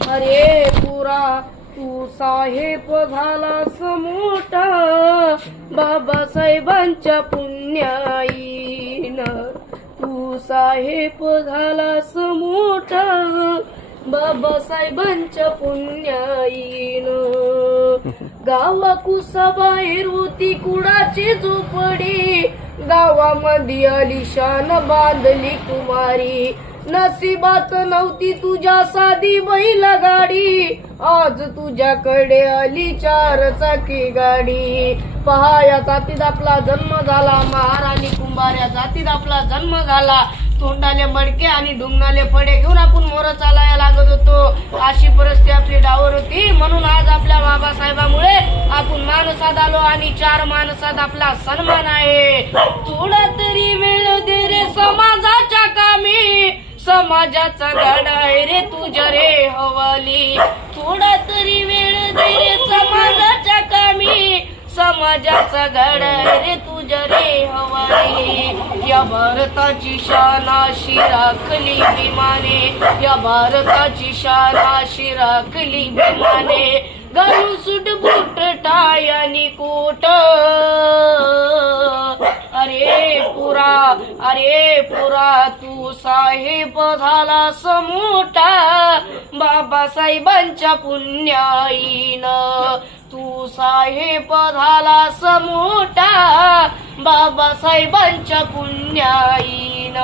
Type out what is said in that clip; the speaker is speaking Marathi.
अरे पुरा तू साहेब झालास मोठा बाबासाहेबांच्या पुण्याईन तू साहेब झालास मोठा बाबासाहेबांच्या पुण्याईन गावा कुसाबाहेर होती कुडाची झोपडी गावामध्ये आलिशान बांधली कुमारी नशिबात नव्हती तुझ्या साधी बैलगाडी आज तुझ्याकडे आली 4 चाकी गाडी पहा या जातीत आपला जन्म झाला महाराणी कुंभार या जातीत आपला जन्म झाला तोंडाले मडके आणि डुंगणाले फडे घेऊन आपण मोर चालायला लागत होतो अशी परिस्थिती आपली डावर होती म्हणून आज आपल्या बाबासाहेबांमुळे आपण माणसात आलो आणि 4 माणसात आपला सन्मान आहे थोडा तरी वेळ दे रे समाजाच्या कामी समाजाचा गाडा आहे रे तुझ्या रे हवाली थोडा तरी वेळ दे रे समाजाच्या कामी समाजाचा गाडा आहे रे तुझ्या रे हवाली या भारताची शान अशी राखली विमाने या भारताची शान अशी राखली विमाने घालून सूट बूट टाय आणि कोट अरे पुरा तू साहेब झालास मोठा बाबासाहेबांच्या पुण्याईन तू साहेब झालास मोठा बाबासाहेबांच्या पुण्याईन